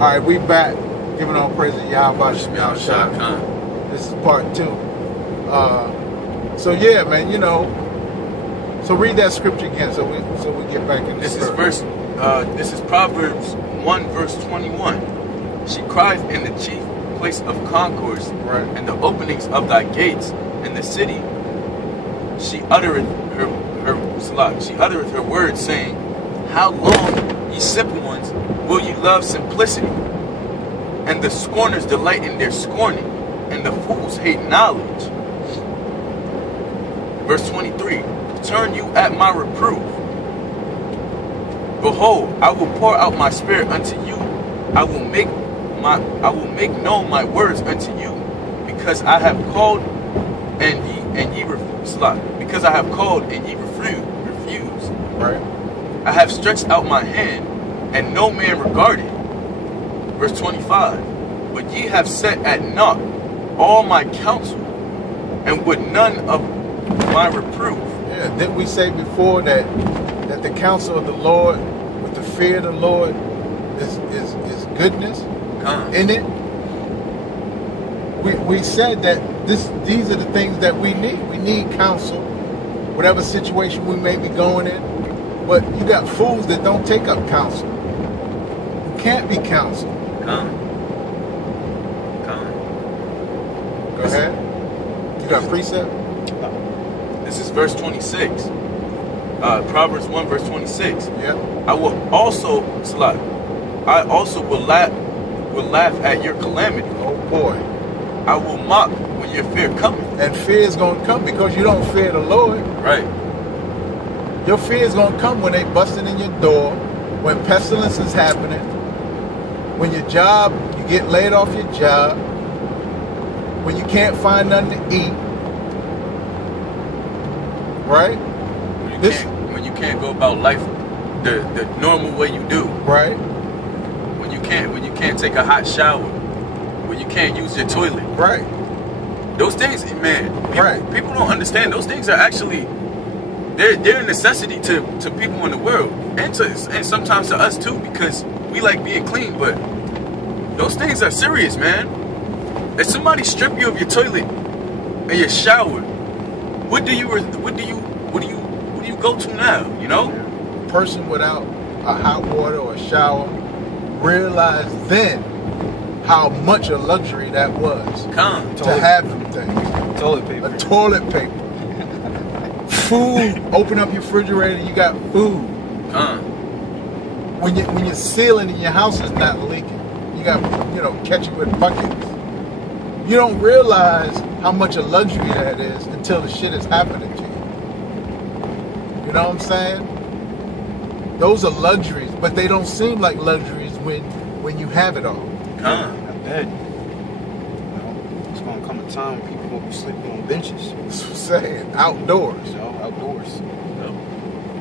All right, we back, giving all praise to Yahweh. This is part 2. So yeah, man, you know. So read that scripture again, so we get back in this. This is Proverbs 1 verse 21. She cried in the chief place of concourse, right, and the openings of thy gates in the city. She uttereth her words, saying, how long, ye simple ones, will ye love simplicity? And the scorners delight in their scorning, and the fools hate knowledge. Verse 23, turn you at my reproof. Behold, I will pour out my spirit unto you. I will make known my words unto you, because I have called and ye refuse. Because I have called and ye refuse. Right. I have stretched out my hand, and no man regarded. Verse 25. But ye have set at naught all my counsel, and would none of my reproof. Yeah, didn't we say before that the counsel of the Lord, with the fear of the Lord, is goodness in it? We said that these are the things that we need. We need counsel, whatever situation we may be going in. But you got fools that don't take up counsel. You can't be counseled. Go ahead. You got precept? This is verse 26. Proverbs 1 verse 26. Yeah. I also will laugh at your calamity. Oh boy. I will mock when your fear cometh. And fear is going to come because you don't fear the Lord. Right. Your fear is going to come when they busting in your door, when pestilence is happening, when you get laid off your job, when you can't find nothing to eat. Right? When you can't go about life the normal way you do. Right. When you can't take a hot shower. When you can't use your toilet. Right. Those things, man, people don't understand. Those things are actually they're a necessity to people in the world, and sometimes to us too, because we like being clean. But those things are serious, man. If somebody strip you of your toilet and your shower, what do you go to now? You know, a person without a hot water or a shower realized then how much a luxury that was to have them things. Toilet paper. A toilet paper. Food. Open up your refrigerator, you got food. When your ceiling in your house is not leaking, you got catch it with buckets. You don't realize how much a luxury that is until the shit is happening to you. You know what I'm saying? Those are luxuries, but they don't seem like luxuries when you have it all. I bet. It's gonna come a time when people gonna be sleeping on benches. That's what I'm saying. Outdoors. Outdoors.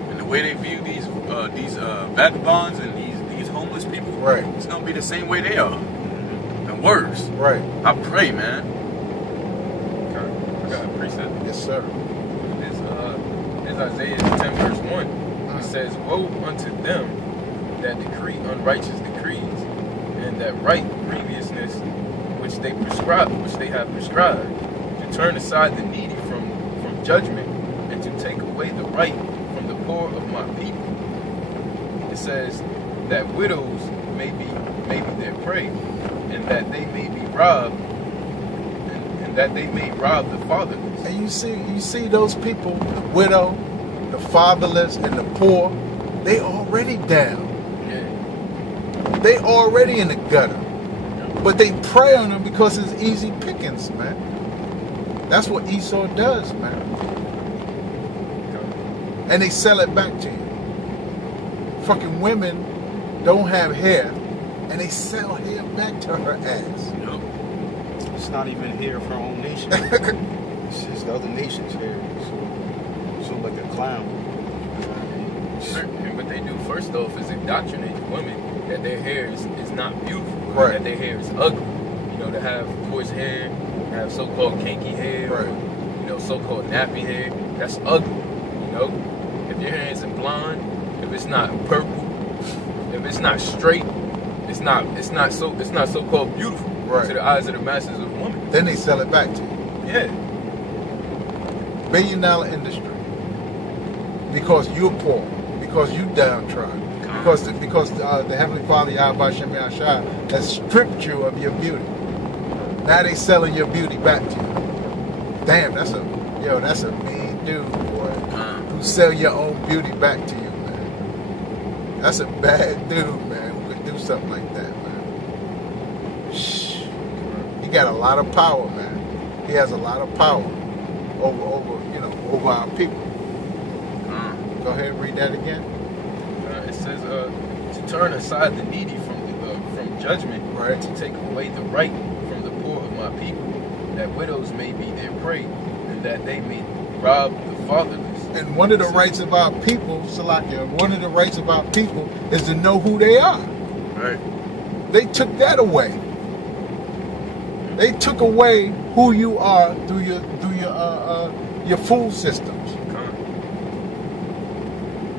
And the way they view these vagabonds and these homeless people, right, it's gonna be the same way they are. And worse. Right. I pray, man. Okay. I got a precept. Yes, sir. It's Isaiah 10 verse 1. It says, woe unto them that decree unrighteous decrees, and that write grievousness which they have prescribed, to turn aside the needy from judgment, and to take away the right from the poor of my people. It says that widows may be their prey, and that they may be robbed, and that they may rob the fatherless. And you see those people, the widow, the fatherless, and the poor, they already down. Yeah. They already in the gutter. But they prey on them because it's easy pickings, man. That's what Esau does, man. And they sell it back to you. Fucking women don't have hair, and they sell hair back to her ass. Yep. It's not even hair from our own nation. It's just the other nation's hair. So like a clown. And what they do first off is indoctrinate women that their hair is not beautiful, right, that their hair is ugly. To have coarse hair, have so-called kinky hair, right, or, so-called nappy hair, that's ugly. If your hair isn't blonde, if it's not purple, if it's not straight, it's not so called beautiful to the eyes of the masses of women. Then they sell it back to you. Yeah. $1 billion industry. Because you're poor, because you downtrodden, because the Heavenly Father Yahweh Shem Yahshua has stripped you of your beauty. Now they selling your beauty back to you. Damn, that's a mean dude, boy, who sell your own beauty back to you, man. That's a bad dude, man, who could do something like that, man. Shh. He got a lot of power, man. He has a lot of power over our people. Go ahead and read that again. It says to turn aside the needy from judgment, to take away the right from the poor of my people, that widows may be their prey, and that they may rob the fatherless. And one of the rights of our people, Salakia, one of the rights of our people is to know who they are. Right. They took that away. They took away who you are through your food systems.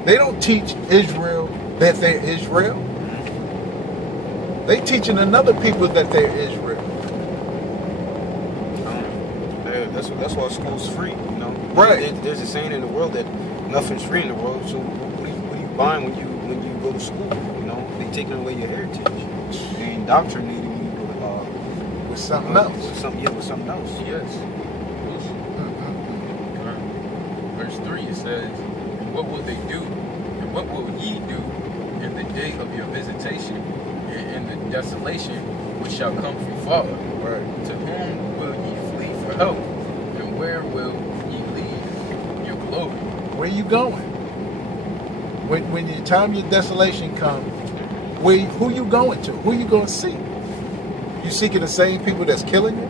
They don't teach Israel that they're Israel. They teaching another people that they're Israel. That's why school's free, you know. Right. There's a saying in the world that nothing's free in the world. So what are you buying when you go to school? You know, they taking away your heritage. They indoctrinating you with something else. With something else. Yes. Verse 3 it says, "And what will they do? And what will ye do in the day of your visitation, and in the desolation which shall come from far? Right. To whom will ye flee for help? And where will ye leave your glory?" Where you going? When the time your desolation comes, who you going to? Who you going to see? You seeking the same people that's killing you?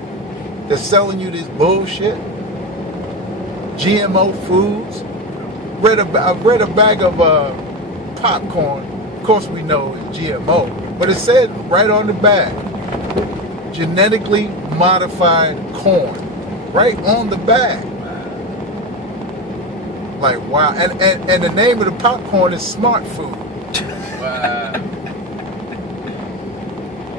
That's selling you this bullshit? GMO foods? I've read a bag of popcorn. Of course we know it's GMO, but it said right on the bag, genetically modified corn, right on the bag. Like, wow. And the name of the popcorn is Smart Food. Wow.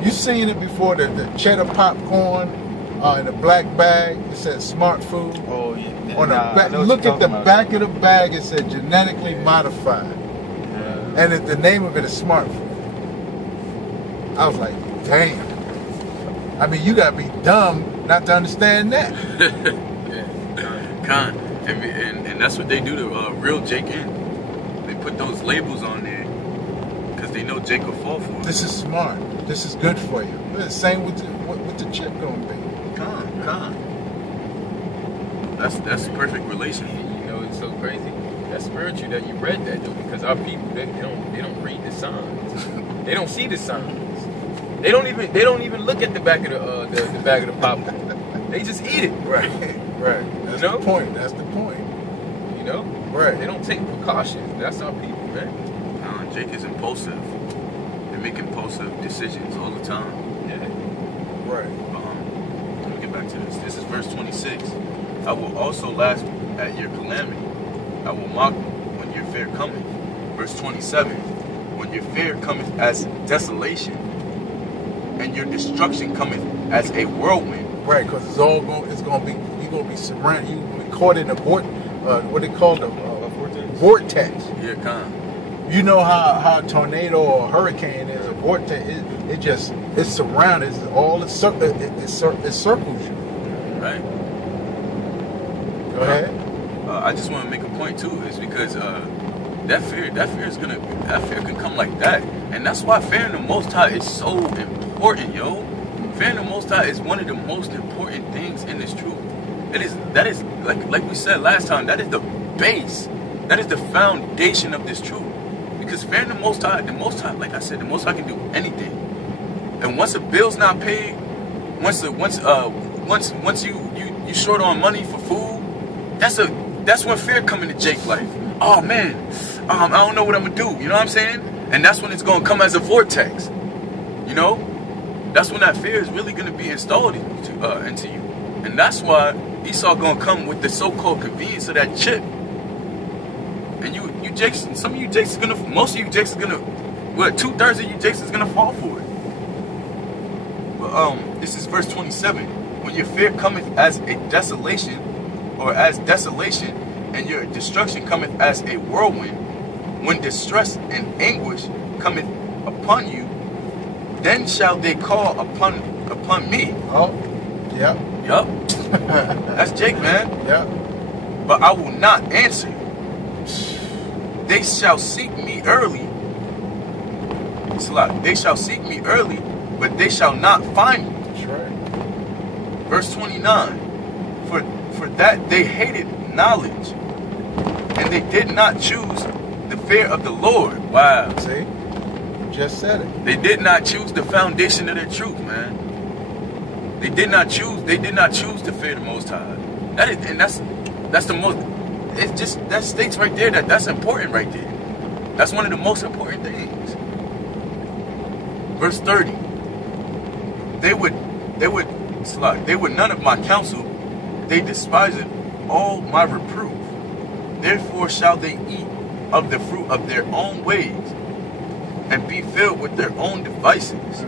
You seen it before, the cheddar popcorn in a black bag, it said Smart Food. Oh yeah. On the back, look at the back of the bag, it said genetically modified. And the name of it is Smart Food. I was like, damn. I mean, you gotta be dumb not to understand that. And that's what they do to real Jake in. They put those labels on there because they know Jake will fall for it. This is smart. This is good for you. But the same with the chip gonna be. That's perfect relation. You know, it's so crazy. That's spiritual that you read that though, because our people they don't read the signs. They don't see the signs. They don't even look at the back of the bag of the popcorn. They just eat it. Right. That's the point. That's the point. You know? Right. They don't take precautions. That's our people, man. Jake is impulsive. They make impulsive decisions all the time. Yeah. Right. Let me get back to this. This is verse 26. I will also laugh at your calamity. I will mock when your fear cometh. Verse 27. When your fear cometh as desolation, and your destruction cometh as a whirlwind. Right, because you're gonna be surrounded. You're gonna be caught in a what they call a vortex. Yeah, kind. You know how a tornado or a hurricane is a vortex. It's surrounded. It circles you. Right. Go ahead. I just want to make a point too. Is because that fear can come like that, and that's why fearing the Most High is so important, yo. Fearing the Most High is one of the most important things in this truth. That is like we said last time. That is the base. That is the foundation of this truth. Because fearing the Most High, like I said, the Most High can do anything. And once a bill's not paid, once you short on money for food, that's when fear come into Jake's life. Oh man, I don't know what I'm gonna do. You know what I'm saying? And that's when it's gonna come as a vortex. You know, that's when that fear is really gonna be installed into you. And that's why Esau gonna come with the so-called convenience of that chip. And you Jakes, most of you Jakes is gonna, 2/3 of you Jakes is gonna fall for it. This is verse 27. When your fear cometh as a desolation, or as desolation, and your destruction cometh as a whirlwind, when distress and anguish cometh upon you, then shall they call upon me. Oh, yeah. Yup. That's Jake, man. Yeah. But I will not answer. They shall seek me early. It's a lot. They shall seek me early, but they shall not find me. That's right. Verse 29. For that they hated knowledge, and they did not choose the fear of the Lord. Wow. See? Just said it. They did not choose the foundation of their truth, man. They did not choose to fear the Most High. That's the most. It's just, that states right there that's important right there. That's one of the most important things. Verse 30. They would none of my counsel. They despised all my reproof. Therefore shall they eat of the fruit of their own ways, and be filled with their own devices.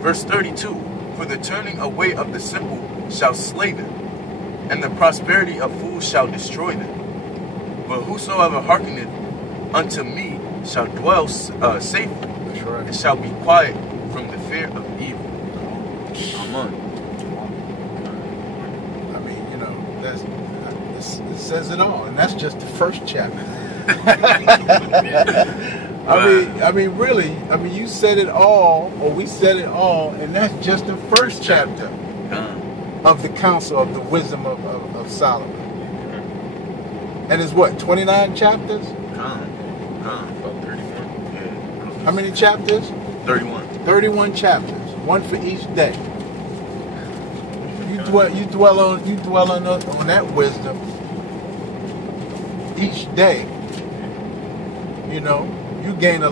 Verse 32. For the turning away of the simple shall slay them, and the prosperity of fools shall destroy them. But whosoever hearkeneth unto me shall dwell safely, That's right. and shall be quiet from the fear of evil. Amen. I mean, you know, it says it all, and that's just the first chapter. I mean, really, you said it all, or we said it all, and that's just the first chapter of the counsel of the wisdom of Solomon. And it's what, 29 chapters? About 31. How many chapters? 31. 31 chapters, one for each day. You dwell on that wisdom each day. You know, you gain a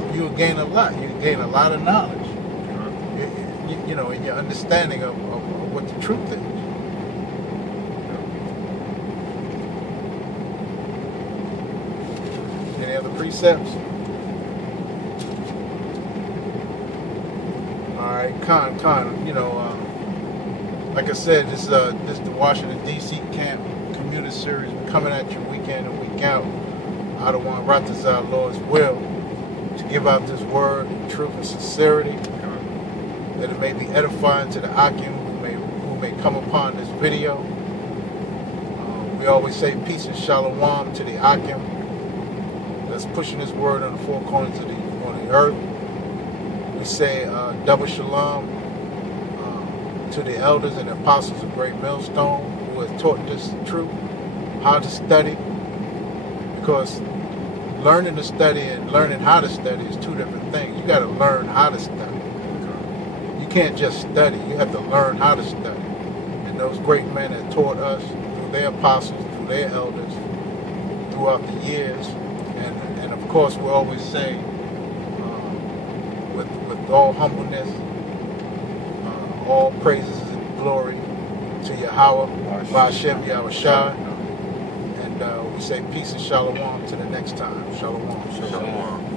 lot. You gain a lot of knowledge. You know, in your understanding of what the truth is. Any other precepts? All right, Con. You know, like I said, this is the Washington D.C. camp commuter series. We're coming at you week in and week out of one Ratazah Lord's will, to give out this word in truth and sincerity, that it may be edifying to the Akim who may come upon this video. We always say peace and shalom to the Akim that's pushing this word on the four corners of on the earth. We say double shalom to the elders and the apostles of Great Millstone who have taught this truth, how to study. Because learning to study and learning how to study is two different things. You got to learn how to study. You can't just study. You have to learn how to study. And those great men that taught us through their apostles, through their elders, throughout the years. And of course, we always say, with all humbleness, all praises and glory to Yahweh, Ba'ashem Yahushua. And we say peace and shalom to the next time. Shalom. Shalom.